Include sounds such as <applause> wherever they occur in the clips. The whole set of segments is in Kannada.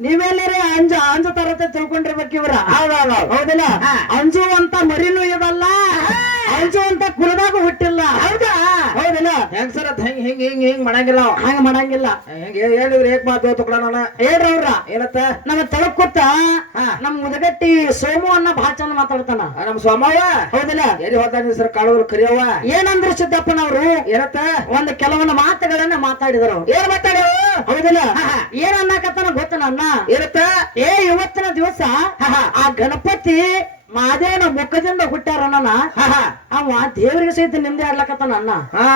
ನೀವೆಲ್ಲರೇ ಅಂಜ ತರತೆ ತಿಳ್ಕೊಂಡಿರ್ಬೇಕು ಇವ್ರ. ಹೌದಲ್ಲ? ಅಂಜುವಂತ ಮರಿನೂ ಇದಲ್ಲ. ಅಂಜುವಂತ ಕುಲದಾಗ ಹುಟ್ಟಿಲ್ಲ. ಹೌದಾ. ಹೌದಿಲ್ಲ ಹೆಂಗ್ ಸರ್ ಹೆಂಗ್ ಹಿಂಗ್ ಹಿಂಗ್ ಹಿಂಗ್ ಮಾಡಂಗಿಲ್ಲ. ಹಂಗ ಮಾಡಂಗಿಲ್ಲ. ಹೆಂಗ್ ಹೇಳಿದ್ರೆ ಏಕ್ ಮಾತು ತುಕಡ ನಾನು. ಹೇಳ್ರವ್ರ ಏನತ್ತ? ನಮ್ಮ ತಳಕೊತ್ತ ಹಾ. ನಮ್ ಮುದಗಟ್ಟಿ ಸೋಮು ಅನ್ನ ಭಾಳ ಚಂದ ಮಾತಾಡ್ತಾನ. ಆ, ನಮ್ಮ ಸೋಮವ್ವ? ಹೌದಿಲ್ಲ? ಎಲ್ಲಿ ಹೋದ ಸರ್ ಕಾಳುಗಳು ಕರಿಯವ್ವ? ಏನಂದ್ರು ಸಿದ್ದಪ್ಪನವ್ರು ಏನತ್ತ? ಒಂದು ಕೆಲವೊಂದು ಮಾತುಗಳನ್ನ ಮಾತಾಡಿದರು. ಏನ್ ಮಾತಾಡ್ಯವ? ಹೌದಿಲ್ಲ? ಹಾ, ಹಾ. ಏನ್ ಅನ್ನಕತ್ತಾನ ಗೊತ್ತ ನನ್ನ? ಏನತ್ತ? ಏ ಇವತ್ತಿನ ದಿವಸ. ಆ ಗಣಪತಿ ಮಾದೇವನ ಮುಖದಿಂದ ಹುಟ್ಟಾರ ಹಾ ಅವ ದೇವರಿಗೆ ಸಹಿತ ನಿಂದೆ ಆಡ್ಲಕತ್ತಾನ ಅಣ್ಣ. ಹಾ.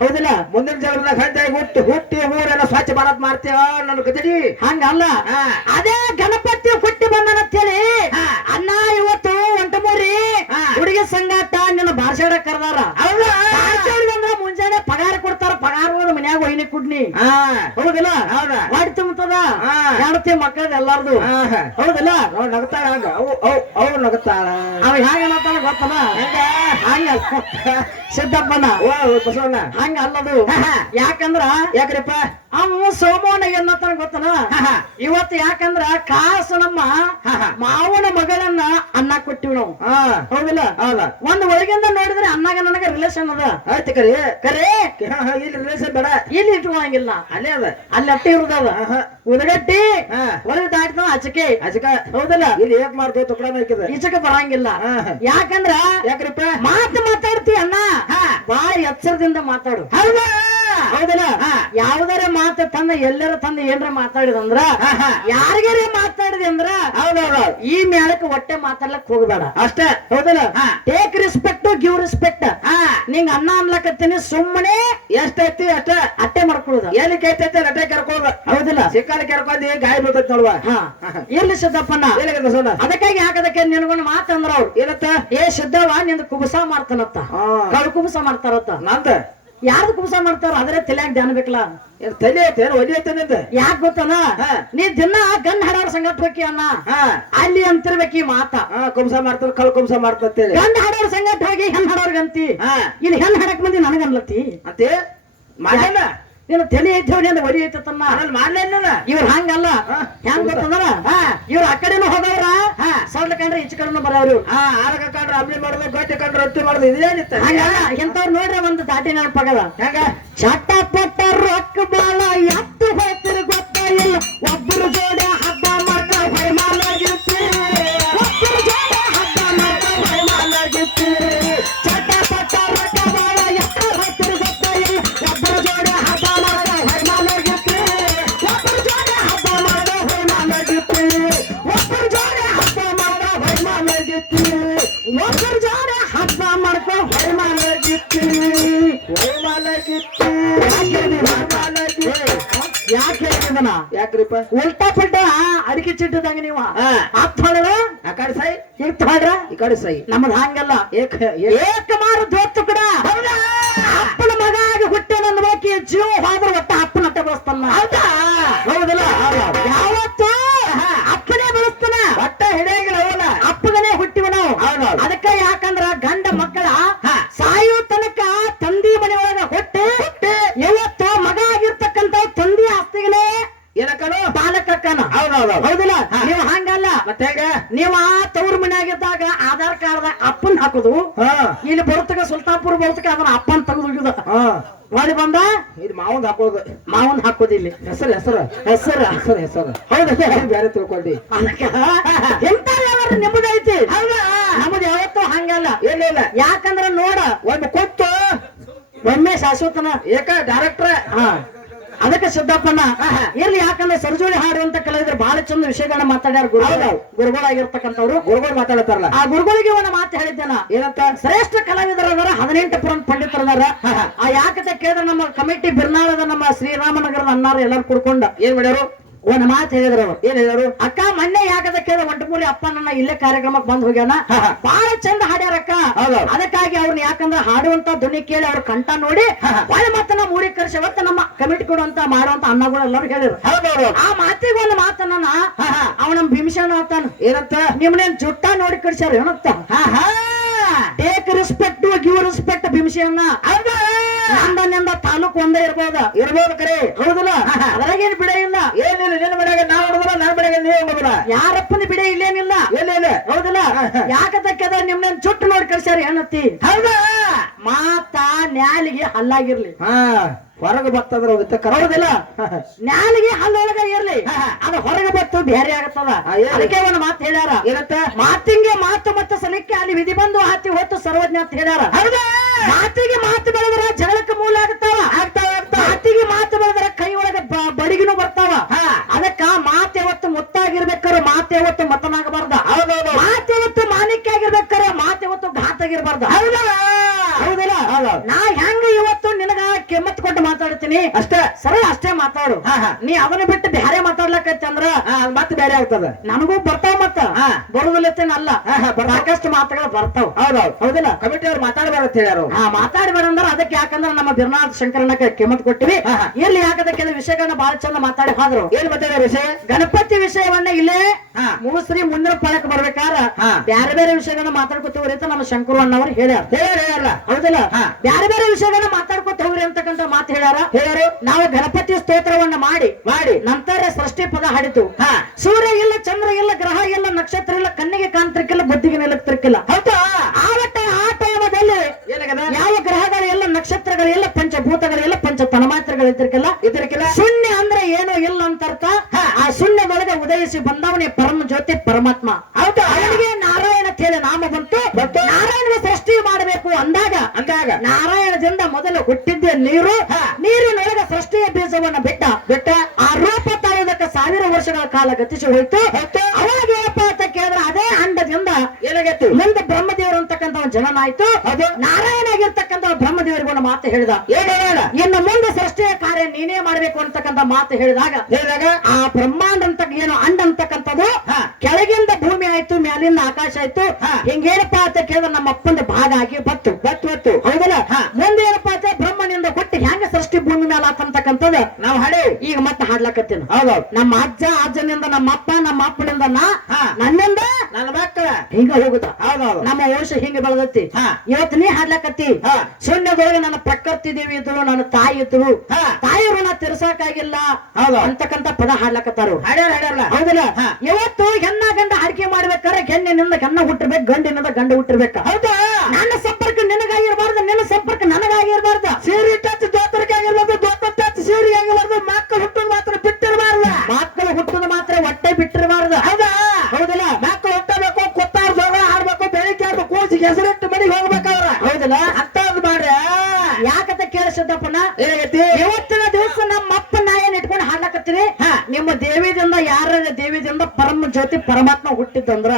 ಹೌದಿಲ್ಲ? ಮುಂದಿನ ಜನ್ಮದಾಗ ಹಂಚಾಗಿ ಹುಟ್ಟಿ ಹುಟ್ಟಿ ಊರೆಲ್ಲ ಸ್ವಚ್ಛ ಭಾರತ್ ಮಾಡ್ತೇವ ನನ್ನ ಗದಡಿ. ಹಂಗಲ್ಲ. ಅದೇ ಗಣಪತಿ ಹುಟ್ಟಿ ಬಂದನ ಅಂತೇಳಿ. ಅಣ್ಣ ಇವತ್ತು ಒಂಟಮೂರಿ. ಹುಡುಗಿ ಸಂಗಾಟ ನಿನ್ನ ಭಾಷೆ ಕರ್ದಾರ. ಹಾ. ಹೌದಿಲ್ಲ ಹೌದಾ? ಮಾಡಿ ತುಂಬತದ ಹಾ. ಹೆಂಡತಿ ಮಕ್ಕಳದ ಎಲ್ಲಾರ್ದು? ಹೌದಿಲ್ಲ ನೋಡ್ ನಗತಾರ ಅವು ಅವು ಅವು ಅವ ಅನ್ನತಾನ ಗೊತ್ತಲ್ಲ? ಹೆಂಗ? ಹಂಗ. ಸಿದ್ದಪ್ಪನ? ಬಸವಣ್ಣ. ಹಂಗ ಅಲ್ಲದು. ಯಾಕಂದ್ರ? ಯಾಕ್ರಿಪ್ಪ? ಅವ ಸೋಮವನ ಏನತ್ತ ಗೊತ್ತಲ್ಲ. ಇವತ್ತು ಯಾಕಂದ್ರ ಕಾಸು ನಮ್ಮ ಹಾ, ಹಾ. ಮಾವನ ಮಗಳನ್ನ ಅನ್ನ ಕೊಟ್ಟಿವಿ ನಾವು. ಹಾ. ಹೌದಿಲ್ಲ? ಹೌದಾ? ಒಂದ್ ಒಳಗಿಂದ ನೋಡಿದ್ರೆ ಅನ್ನಾಗ ನನಗ ರಿಲೇಷನ್ ಅದ ಆಯ್ತು ಕರಿ. ಕರೆ. ಇಲ್ಲಿ ರಿಲೇಷನ್ ಬೇಡ. ಇಲ್ಲಿ ಇಟ್ಕೊಳಂಗಿಲ್ಲ ಅಲ್ಲೇ ಅದ. ಅಲ್ಲಿ ಅಟ್ಟಿ ಇರುದದ ಉದಗಟ್ಟಿ. ಒಳಗೆ ದಾಟ್ತಾವ ಆಚಕೆ ಅಜಕ ಹೌದಿಲ್ಲ? ಇಲ್ಲಿ ಏಕ್ ಮಾಡ್ತೇವೆ ತುಕಡ ಹಾಕಿದ ಇಚಕ ಬರಂಗಿಲ್ಲ. ಯಾಕಂದ್ರ ಯಾಕ್ರಿಪ್ಪ? ಮಾತು ಮಾತಾಡ್ತಿ ಅಣ್ಣ ಹಾ. ಬಾಳ ಎಚ್ಚರದಿಂದ ಮಾತಾಡು. ಹೌದಾ? ಹೌದಲ್ಲ. ಯಾವ್ದಾರ ಮಾತು ತಂದ ಎಲ್ಲರ ತಂದ ಏನ್ರ ಮಾತಾಡಿದಂದ್ರ ಯಾರಿಗಾರ ಮಾತಾಡಿದೆ ಅಂದ್ರ ಹೌದೌದು. ಈ ಮೇಳಕ್ ಹೊಟ್ಟೆ ಮಾತಾಡ್ಲಕ್ ಹೋಗ್ಬೇಡ. ಅಷ್ಟೇ. ಹೌದಲ್ಲ. ಟೇಕ್ ರೆಸ್ಪೆಕ್ಟ್ ಗಿವ್ ರೆಸ್ಪೆಕ್ಟ್ ಹಾ. ನಿಂಗ ಅನ್ನ ಅನ್ಲಕತ್ತೀನಿ ಸುಮ್ಮನೆ ಎಷ್ಟೈತಿ ಅಷ್ಟ. ಅಟ್ಟೆ ಮಾಡ್ಕೊಳ್ಳೋದು ಎಲ್ಲಿ ಕೈತೈತಿ ಅಟ್ಟೆ ಕರ್ಕೊಳ್ಳ ಹೌದಿಲ್ಲ? ಸಿಕ್ಕಾಲ ಕೆರ್ಕೊಂಡಿ ಗಾಯ ಬೀಳ್ತೈತಿ ನೋಡುವ. ಹಾ. ಎಲ್ಲಿ ಸಿದ್ದಪ್ಪನ ಅದಕ್ಕಾಗಿ ಹಾಕದಕ್ಕೆ ನಿನಗೊಂದು ಮಾತಂದ್ರ ಅವ್ರು? ಇರತ್ತ ಏ ಸಿದ್ದವ ನಿಂದ ಕುಬಸ ಮಾಡ್ತಾನತ್ತ ಹಾ. ಕಳ್ ಕುಬಸ ಮಾಡ್ತಾರತ್ತ ನಂದ ಯಾರ್ದು ಕುಬಸ ಮಾಡ್ತಾರ ಅದ್ರ ತಲೆಯಾಗ ಧ್ಯಾನ ಬೇಕಲ್ಲ? ತಲೆ ಐತೆ ಒಲಿಯತ್ತೆ ನಿಂದ? ಯಾಕ್ ಗೊತ್ತನ. ನೀ ದಿನ ಗಂಡ ಹಾಡೋರ್ ಸಂಗತ್ ಹೋಗಿ ಅಣ್ಣ. ಹಾ. ಅಲ್ಲಿ ಅಂತಿರ್ಬೇಕು ಈ ಮಾತ ಕುಂಸ ಮಾಡ್ತಾರ ಕಲ್ ಕುಂಸ ಮಾಡ್ತಂತೇಳಿ ಗಂಡ ಹಾಡೋರ್ ಸಂಗತ್ ಹೋಗಿ ಹೆಣ್ ಹಾಡೋರ್ಗಂತಿ. ಇಲ್ಲಿ ಹೆಣ್ ಹಾಡಕ್ ಮಂದಿ ನನಗನ್ಲತ್ತಿ. ಅಂತೆ ಮಾಡಲ್ಲ ನೀನು ತಲೆ ನಿಂದ ಒಲಿ ಐತೆ ತನ್ನ ನಾನು ಮಾಡ್ಲೇನ ಇವ್ರು ಹಂಗಲ್ಲ. ಹೆಂಗ್ ಗೊತ್ತಂದ್ರ ಇವ್ರು ಆ ಕಡೆನೂ ಹೋದವ್ರ? ಹಾ. ಸೊಳ್ಳ ಕಂಡ್ರೆ ಈಚ ಕಡೆನೂ ಬರೋರು. ಹಾ ಆಳಕ ಕಂಡ್ರೆ ಅಮ್ಲಿ ಮಾಡೋದು ಗಟ್ಟಿ ಕಂಡ್ರೆ ರೊಟ್ಟಿ ಮಾಡೋದು ಇದೇನಿತ್ತು? ಹಂಗಲ್ಲ ಎಂತವ್ರು ನೋಡ್ರೆ ಒಂದು ದಾಟಿ ನೆನಪಾಗದ ಹೆಂಗ? ಚಟಪಟ ರೊಕ್ಕ ಬಾಳ ಎತ್ತು ಹೋಗ್ತಿರ್ ಗೊತ್ತ ಇಲ್ಲ ಒಬ್ಬರು ಜೋಡ ಒಬ್ಬರು ಜಾರ ಹಬ್ಬ ಗಿತ್ತಿ ಹೊಯ್ಮಾಲಾಗಿರ್ತಿ ವೈಮಾಲಗಿತ್ತಿ ಯಾಕೆ ಹೇಳಿದನ ಯಾಕ್ರಿಪ್ಪ? ಉಲ್ಟಾ ಪಲ್ಟಾ ಅಡಿಕೆ ಚಿಟ್ಟದಂಗ ನೀವು ಹೊಡ್ರ ಆ ಕಡೆ ಸೈ. ಹಿಂಗ್ ಹೊಡ್ರ? ಈ ಕಡೆ ಸೈ. ನಮ್ದು ಹಂಗಲ್ಲ. ಏಕ ಏಕ. ಮಾರ ದೋತ್ತು ಕೂಡ. ಅಪ್ಪನ ಮಗ ಆಗಿ ಹುಟ್ಟೆ ನನ್ನ ಬೋಕಿ ಜೀವ ಹೋದ್ರ ಒಟ್ಟ ಅಪ್ಪನ ಅಟ್ಟ ಬಳಸ್ತಲ್ಲ ಹೌದಾ ಹೌದಲ್ಲ ಯಾವತ್ತು ಅಪ್ಪನೇ ಬೆಳೆಸ್ತಾನ ಒಟ್ಟ ಹಿಡಿಯಂಗಿಲ್ಲ ಅವನ ಅಪ್ಪಗನೇ ಹುಟ್ಟಿವ ನಾವು ಹೌದೌದು. ಅದಕ್ಕ ಯಾಕಂದ್ರ ಗಂಡ ಮಕ್ಕಳ. ಸಾಯೋ ತನಕ ತಂದಿ ಮನೆ ಒಳಗ ಹುಟ್ಟಿ. ಇವತ್ತು ಮಗ ಆಗಿರ್ತಕ್ಕಂತ ತಂದಿ ಆಸ್ತಿಗಳೇ ಏನಕ್ಕನು ಬಾಲಕಕ್ಕನ ಹೌದೌದು ಹೌದಿಲ್ಲ. ನೀವು ಹಂಗಲ್ಲ. ಮತ್ತೆ ನೀವ ತವ್ರ ಮನೆಯಾಗಿದ್ದಾಗ ಆಧಾರ್ ಕಾರ್ಡ್ ಅಪ್ಪನ್ ಹಾಕುದು. ಇಲ್ಲಿ ಬರ್ತಕ ಸುಲ್ತಾಪುರ್ ಬರ್ತಕ ಅದನ್ನ ಅಪ್ಪನ್ ತಗದು ಹೋಗಿದ. ಹಾ. ಮಾಡಿ ಬಂದ? ಇದು ಮಾವನ್ ಹಾಕೋದು. ಮಾವನ್ ಹಾಕೋದು ಇಲ್ಲಿ. ಹೆಸರು ಹೆಸರು. ಹೆಸರು. ಹೆಸರು ಹೆಸರು. <laughs> ಹೌದಾ. ಬೇರೆ ತಿಳ್ಕೊಂಡಿ ಅದಕ್ಕ ಎಂತ ನಿಮ್ಮದೈತಿ ನಮ್ಮದು ಹಂಗಲ್ಲ ಇಲ್ಲ ಇಲ್ಲ. ಯಾಕಂದ್ರ ನೋಡ ಒಂದು ಕೊಟ್ಟು ಒಮ್ಮೆ ಶಾಶ್ವತನ ಏಕ ಡೈರೆಕ್ಟ್ರ ಹಾ. ಅದಕ್ಕೆ ಸಿದ್ದಪ್ಪನ ಇರ್ಲಿ ಯಾಕಂದ್ರೆ ಸರ್ಜೋಳಿ ಹಾಡುವಂತ ಕಲಾವಿದ್ರು ಬಹಳ ಚಂದ ವಿಷಯಗಳನ್ನ ಮಾತಾಡ್ಯಾರ ಗುರುಗಳು. ಗುರುಗಳಾಗಿರ್ತಕ್ಕಂಥವ್ರು ಗುರುಗಳು ಮಾತಾಡ್ತಾರಲ್ಲ. ಆ ಗುರುಗಳಿಗೆ ಒಂದು ಮಾತು ಹೇಳಿದ್ದೇನ. ಏನಂತ? ಶ್ರೇಷ್ಠ ಕಲಾವಿದರದಾರ ಹದಿನೆಂಟು ಪುರಾಣ ಪಂಡಿತರದಾರ. ಆ ಯಾಕಂತ ಕೇಳಿದ್ರೆ ನಮ್ಮ ಕಮಿಟಿ ಬಿರ್ನಾಳದ ನಮ್ಮ ಶ್ರೀರಾಮನಗರದ ಅನ್ನಾರು ಎಲ್ಲರೂ ಕುಡ್ಕೊಂಡ ಏನ್ ಮಾಡ್ಯಾರು? ಒಂದ್ ಮಾತು ಹೇಳಿದ್ರು ಅವ್ರು. ಏನ್ ಹೇಳಿದ್ರು? ಅಕ್ಕ ಮೊನ್ನೆ ಯಾಕಂತ ಕೇಳಿದ್ರೆ ಒಂಟಮೂಲಿ ಅಪ್ಪ ನನ್ನ ಇಲ್ಲೇ ಕಾರ್ಯಕ್ರಮಕ್ಕೆ ಬಂದ್ ಹೋಗ್ಯಾನ. ಬಹಳ ಚಂದ ಹಾಡ್ಯಾರಕ್ಕ. ಅದಕ್ಕಾಗಿ ಅವ್ರನ್ನ ಯಾಕಂದ್ರೆ ಹಾಡುವಂತ ಧ್ವನಿ ಕೇಳಿ ಅವ್ರ ಕಂಠ ನೋಡಿ ಒಳ್ಳೆ ಮತ್ತೆ ನಮ್ಮ ಕಮಿಟ್ ಕರ್ಸಿ ಅವತ್ತ ನಮ್ಮ ಕಮಿಟಿ ಕೊಡುವಂತ ಮಾಡುವಂತ ಅನ್ನಗಳು ಎಲ್ಲರೂ ಹೇಳಿದ್ರು. ಆ ಮಾತಿಗೆ ಒಂದು ಮಾತನ್ನ ಹಾ. ಅವನ ಭೀಮಸೇನ ಆತಾನ. ಏನಂತ? ನಿಮ್ನೇನ್ ಜುಟ್ಟ ನೋಡಿ ಕರ್ಸ್ಯಾರ ಏನಂತ? Take respect give respect Bhimasena. Taluk ಒಂದೇ ಇರ್ಬೋದ. ಇರ್ಬೋದು ಕರೆ. ಹೌದಲ್ಲ. ಅದ್ರಾಗೇನ್ ಬಿಡ ಇಲ್ಲ ಏನಿಲ್ಲ ನಿನ್ನ ಮನ್ಯಾಗ ನಾವ್ ನೋಡಿದ್ರ ನಾನ್ ನೀ ಯಾರಪ್ಪನ ಬಿಡೆ ಇಲ್ಲೇನಿಲ್ಲ. ಇಲ್ಲ ಇಲ್ಲ ಹೌದಲ್ಲ? ಹಾ. ಯಾಕತಕ್ಕದ ನಿಮ್ನ ಚುಟ್ಟು ನೋಡಿ ಕಳ್ಸ್ಯಾರ ಏನತ್ತಿ ಹೌದಾ? ಮಾತ ನ್ಯಾಲಿಗೆ ಹಲ್ಲಾಗಿರ್ಲಿ. ಹಾ ಹೊರಗೆ ಬರ್ತದ್ರ ಕರೋದಿಲ್ಲ ನ್ಯಾಲಿಗೆ ಹಲ್ಲೊಳಗ ಇರ್ಲಿ. ಅದು ಹೊರಗೆ ಬತ್ತು ಬೇರೆ ಆಗತ್ತದ? ಅದಕ್ಕೆ ಒಂದು ಮಾತು ಹೇಳ್ಯಾರ. ಇರತ್ತ ಮಾತಿಂಗೆ ಮಾತು ಮತ್ತು ಸಲಿಕ್ಕೆ ಅಲ್ಲಿ ವಿಧಿ ಬಂದು ಹಾತಿ ಹೊತ್ತು ಸರ್ವಜ್ಞ ಅಂತ ಹೇಳ್ಯಾರ. ಹೌದಾ? ಮಾತಿಗೆ ಮಾತು ಬೆಳೆದ್ರ ಜಗಳಕ್ಕೆ ಮೂಲ ಆಗತ್ತಾವ ಆಗ್ತಾವ ಆಗ್ತಾವ. ಮಾತಿಗೆ ಮಾತು ಬೆಳೆದ್ರ ಕೈ ಒಳಗ ಬಡಿಗಿನೂ ಬರ್ತಾವ ಹಾ. ಅದಕ್ಕ ಮಾತು ಯಾವತ್ತು ಮುತ್ತಾಗಿರ್ಬೇಕಾರೆ ಮಾತು ಯಾವತ್ತು ಮತನಾಗಬಾರ್ದ ಹೌದೌದು ಮಾತು ಯಾವತ್ತು ಮಾಣಿಕ್ಯ ಆಗಿರ್ಬೇಕಾರೆ ಮಾತು ಯಾವತ್ತು ಘಾತಾಗಿರ್ಬಾರ್ದ ಹೌದಾ ಹೌದಿಲ್ಲ ಹೌದೌದು. ನಾ ಹೆಂಗ ಇವತ್ತು ನಿನಗ ಕೆಮ್ಮತ್ ಕೊಟ್ಟು ಮಾತಾಡ್ತೀನಿ. ಅಷ್ಟೇ. ಸರಳ ಅಷ್ಟೇ ಮಾತಾಡು. ಹಾ, ಹಾ. ನೀ ಅದನ್ನ ಬಿಟ್ಟು ಬೇರೆ ಮಾತಾಡ್ಲಕ್ಕ ಅಂದ್ರ ಹಾ ಅದ್ ಮತ್ತೆ ಬೇರೆ ಆಗ್ತದ. ನನಗೂ ಬರ್ತಾವ ಮತ್ತ? ಹಾ. ಬರುದಿಲ್ಲತ್ತೇನ ಅಲ್ಲ. ಸಾಕಷ್ಟು ಮಾತುಗಳು ಬರ್ತಾವ. ಹೌದೌದು ಹೌದಿಲ್ಲ? ಕಮಿಟಿ ಅವ್ರು ಮಾತಾಡ್ಬೇಡ ಅಂತ ಹೇಳ್ಯಾರ. ಹಾ ಮಾತಾಡ್ಬೇಡ ಅಂದ್ರೆ ಅದಕ್ಕೆ ಯಾಕಂದ್ರೆ ನಮ್ಮ ಬಿರ್ನಾಥ್ ಶಂಕರಣ್ಣಕ್ಕೆ ಕಿಮ್ಮತ್ ಕೊಟ್ಟಿವಿ. ಎಲ್ಲಿ ಯಾಕದ ಕೆಲವು ವಿಷಯಗಳನ್ನ ಬಹಳ ಚಂದ ಮಾತಾಡಿ ಹೋದ್ರು. ಏನ್ ಮಾತಾಡ್ಯಾರ ವಿಷಯ? ಗಣಪತಿ ವಿಷಯವನ್ನ ಇಲ್ಲೇ ಹಾ. ಮುಗಿಸ್ರಿ ಮುಂದಿನ ಪಳಕ್ ಬರ್ಬೇಕಾರ. ಬ್ಯಾರೆ ಬೇರೆ ವಿಷಯಗಳನ್ನ ಮಾತಾಡ್ಕೊತ ಹೋಗ್ರಿ ಅಂತ ನಮ್ಮ ಶಂಕರು ಅಣ್ಣವ್ರು ಹೇಳ್ಯಾರ. ಹೇಳ್ಯಾರ ಹೌದಿಲ್ಲ. ಬ್ಯಾರೆ ಬೇರೆ ವಿಷಯಗಳನ್ನ ಮಾತಾಡ್ಕೊತ ಹೋಗ್ರಿ ಅಂತಕ್ಕಂಥ ಮಾತು ಹೇಳ್ಯಾರ. ಹೇಳ್ಯಾರು ನಾವು ಗಣಪತಿ ಸ್ತೋತ್ರವನ್ನ ಮಾಡಿ ಮಾಡಿ ನಂತರ ಸೃಷ್ಟಿ ಪದ ಹಾಡಿತು. ಹಾ. ಸೂರ್ಯ ಇಲ್ಲ ಚಂದ್ರ ಇಲ್ಲ ಗ್ರಹ ಇಲ್ಲ ನಕ್ಷತ್ರ ಇಲ್ಲ ಕಣ್ಣಿಗೆ ಕಾಂತ್ರಿಕ್ಕಿಲ್ಲ ಬುದ್ಧಿಗೆ ನಿಲಕ್ತಿರ್ಕಿಲ್ಲ ಹೌದಾ? ಆವತ್ತ ಆ ಟೈಮದಲ್ಲಿ ಎಲ್ಲ ಯಾವ ಗ್ರಹಗಳೆಲ್ಲ ನಕ್ಷತ್ರಗಳಿಲ್ಲ ಪಂಚಭೂತಗಳೆಲ್ಲ ಪಂಚ ತನ್ಮಾತ್ರಗಳು ಇದ್ದಿರ್ಕಿಲ್ಲ ಇದ್ದಿರ್ಕಿಲ್ಲ ಶೂನ್ಯ ಅಂದ್ರೆ ಏನೋ ಇಲ್ಲ ಅಂತ ಅರ್ಥ. ಆ ಶೂನ್ಯದೊಳಗೆ ಉದಯಿಸಿ ಬಂದವನೇ ಪರಮ ಜ್ಯೋತಿ ಪರಮಾತ್ಮ. ಅಂದಾಗ ನಾರಾಯಣದಿಂದ ಮೊದಲು ಹುಟ್ಟಿದ್ದ ನೀರು. ನೀರಿನೊಳಗೆ ಸೃಷ್ಟಿಯ ಬೀಜವನ್ನ ಬಿಟ್ಟ ಬಿಟ್ಟ ಆ ರೂಪ ತಾಳುವುದಕ್ಕೆ ಸಾವಿರ ವರ್ಷಗಳ ಕಾಲ ಗತಿಸಿ ಹೋಯ್ತು ಹೋಯ್ತು. ಅವಾಗ ಏನಪ್ಪ ಅಂತ ಕೇಳಿದ್ರೆ ಅದೇ ಅಂಡದಿಂದ ಏನಾಗೈತಿ? ಮುಂದೆ ಬ್ರಹ್ಮದೇವರು ಅಂತಕ್ಕಂಥ ಜನನ ಆಯ್ತು ಅದು? ನಾರಾಯಣ ಆಗಿರ್ತಕ್ಕಂತ ಬ್ರಹ್ಮದೇವರಿಗೆ ಒಂದು ಮಾತು ಹೇಳಿದ. ಏನ್ ಹೇಳ ಇನ್ನು ಮುಂದೆ ಸೃಷ್ಟಿಯ ಕಾರ್ಯ ನೀನೇ ಮಾಡಬೇಕು ಅಂತಕ್ಕಂಥ ಮಾತು ಹೇಳಿದಾಗ ಹೇಳಿದಾಗ? ಆ ಬ್ರಹ್ಮಾಂಡ ಅಂತ ಏನು ಅಂಡ ಅಂತಕ್ಕಂಥದ್ದು. ಕೆಳಗಿಂದ ಭೂಮಿ ಆಯ್ತು ಮ್ಯಾಲಿಂದ ಆಕಾಶ ಆಯ್ತು. ಹಿಂಗೇನಪ್ಪ ಅಂತ ಕೇಳಿದ್ರೆ ನಮ್ಮ ಅಪ್ಪಂದ ಭಾಗ ಆಗಿ ಬತ್ತು. ಬತ್ತು ಬತ್ತು. ಹೌದಲ್ಲ. ಮುಂದೆ ಏನಪ್ಪಾ ಭೂಮಿ ಮೇಲೆ ನಾವು ಹಳೆ ಈಗ ಮತ್ತೆ ಹಾಡ್ಲಾಕತ್ತೇನ. ಹೌದೌದು ನಮ್ಮ ಅಜ್ಜ ಅಜ್ಜನಿಂದ ನಮ್ಮ ಅಪ್ಪ ನಮ್ಮ ಅಪ್ಪನಿಂದ ನಾ. ನನ್ನಿಂದ ನನ್ನ ಮಕ್ಕಳ. ಹಿಂಗ ಹೋಗುತ್ತ ಹೌದೌದು. ನಮ್ಮ ವಂಶ ಹಿಂಗ ಬೆಳೆದತ್ತಿ. ಇವತ್ತು ನೀ ಹಾಡ್ಲಾಕತ್ತಿ. ಹಾ. ಶೂನ್ಯದೊಳಗೆ ನನ್ನ ಪ್ರಕೃತಿ ದೇವಿ ಇದ್ರು ನನ್ನ ತಾಯಿ ಇದ್ರು. ತಾಯಿ ಋಣ ಆಗಿಲ್ಲ ಹೌದು. ಅಂತಕ್ಕಂತ ಪದ ಹಾಡ್ಲಾಕತ್ತಾರು. ಹಾಡ್ಯಾರ ಹಾಡ್ಯಾರಲ್ಲ. ಹೌದಲ್ಲ. ಇವತ್ತು ಹೆಣ್ಣ ಗಂಡ ಅಡಿಕೆ ಮಾಡ್ಬೇಕಾದ್ರೆ ಹೆಣ್ಣಿನಿಂದ ಹೆಣ್ಣ ಹುಟ್ಟಿರ್ಬೇಕು ಗಂಡಿನಿಂದ ಗಂಡ ಹುಟ್ಟಿರ್ಬೇಕು. ಹೌದಾ? ನನ್ನ ಸಂಪರ್ಕ ನಿನಗಾಗಿರ್ಬಾರ್ದು ನಿನ್ನ ಸಂಪರ್ಕ ನನಗಾಗಿರ್ಬಾರ್ದು. ಸೀರೆ ಮಕ್ಕಳು ಹುಟ್ಟೋದು ಮಾತ್ರ ಬಿಟ್ಟಿರಬಾರ್ದ. ಮಕ್ಕಳು ಹುಟ್ಟುದು ಮಾತ್ರ ಹೊಟ್ಟೆ ಬಿಟ್ಟಿರಬಾರ್ದು. ಹೌದಾ? ಹೌದಲ್ಲ. ಮಕ್ಕಳು ಹುಟ್ಟಬೇಕು ಕೊತ್ತಾರ ಜೋಗ ಆಡ್ಬೇಕು ಬೆಳಿಗ್ಗೆ ಆಡ್ಬೇಕು ಕೂಸಿಗೆ ಹೆಸರಿಟ್ಟು ಮನೆಗೆ ಹೋಗ್ಬೇಕವ್ರ. ಹೌದಲ್ಲ. ಅಂತದ್ ಮಾಡ್ರ? ಯಾಕಂತ ಕೇಳಿಸಿದ್ದಪ್ಪನ ಇವತ್ತಿನ ದಿವಸ ನಮ್ಮ ಅಪ್ಪ ನಾ ಏನ್ ಇಟ್ಕೊಂಡು ಹಾಡ್ಲಕತ್ತೀನಿ? ಹಾ. ನಿಮ್ಮ ದೇವಿದಿಂದ ಯಾರ ದೇವಿದಿಂದ ಪರಮ ಜ್ಯೋತಿ ಪರಮಾತ್ಮ ಹುಟ್ಟಿದ್ದಂದ್ರ.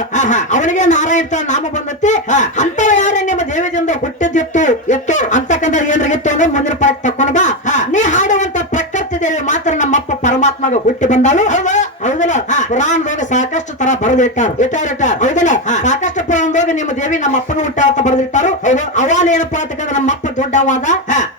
ಅವನಿಗೆ ನಾರಾಯಣ ನಾಮ ಬಂದತಿ. ಅಂತ ಹುಟ್ಟಿ ಬಂದಾಳು ಹೌದಾ ಹೌದಲ್ಲ. ಪುರಾಣದೊಳಗೆ ಸಾಕಷ್ಟು ಬರೆದಿಟ್ಟಾರ ಇಟ್ಟಾರ ಇಟ್ಟಾರ ಹೌದಲ್ಲ? ಹಾ. ಸಾಕಷ್ಟು ಪುರಾಣದೊಳಗೆ ನಿಮ್ಮ ದೇವಿ ನಮ್ಮ ಅಪ್ಪನ ಹುಟ್ಟ ಅಂತ ಬರೆದಿಟ್ಟಾರು ಹೌದು. ಅವಾಲ ಏನಪ್ಪಾ ಅಂತಕ್ಕಂದ್ರೆ ನಮ್ಮ ಅಪ್ಪ ದೊಡ್ಡವಾದ.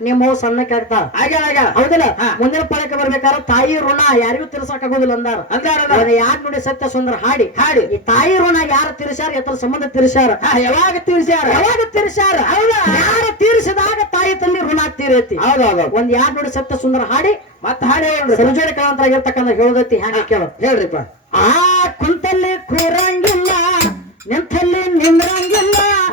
ನಿಮ್ಮ ಸಣ್ಣ ಕೇಳ್ತಾರ ಹಾಗೆ ಹಾಗೆ. ಹೌದಲ್ಲ. ಮುಂದಿನ ಪಾಲಕ ಬರ್ಬೇಕಾದ್ರೆ ತಾಯಿ ಋಣ ಯಾರಿಗೂ ತಿರ್ಸಕ್ ಆಗೋದಿಲ್ಲ ಅಂದಾರ. ಅಂದಾರ. ಯಾರ ನೋಡಿ ಸತ್ಯ ಸುಂದರ ಹಾಡಿ? ಹಾಡಿ. ಈ ತಾಯಿ ಋಣ ಯಾರು ತಿರ್ಸ್ಯಾರ? ಎತ್ತರ ಸಂಬಂಧ ತಿರ್ಸ್ಯಾರ? ಯಾವಾಗ ತಿರ್ಸ್ಯಾರ? ಯಾವಾಗ ತೀರ್ಸ್ಯಾರ? ಯಾರು ತೀರಿಸಿದಾಗ ತಾಯಿ ತಂದೆ ಋಣ ತೀರೈತಿ. ಹೌದೌದು ಒಂದ್ ಯಾರು ನೋಡಿ ಸತ್ಯ ಸುಂದರ ಹಾಡಿ? ಮತ್ತ ಹಾಡಿ ಹೇಳ್ರಿ. ಕಲಾಂತರ ಕಲಾಂತರಾಗಿರ್ತಕ್ಕಂಥ ಹೇಳದೈತಿ ಹ್ಯಾಂಗ ಕೇಳು. ಹೇಳ್ರಿಪ್ಪ. ಆ ಕುಂತಲ್ಲಿ Ve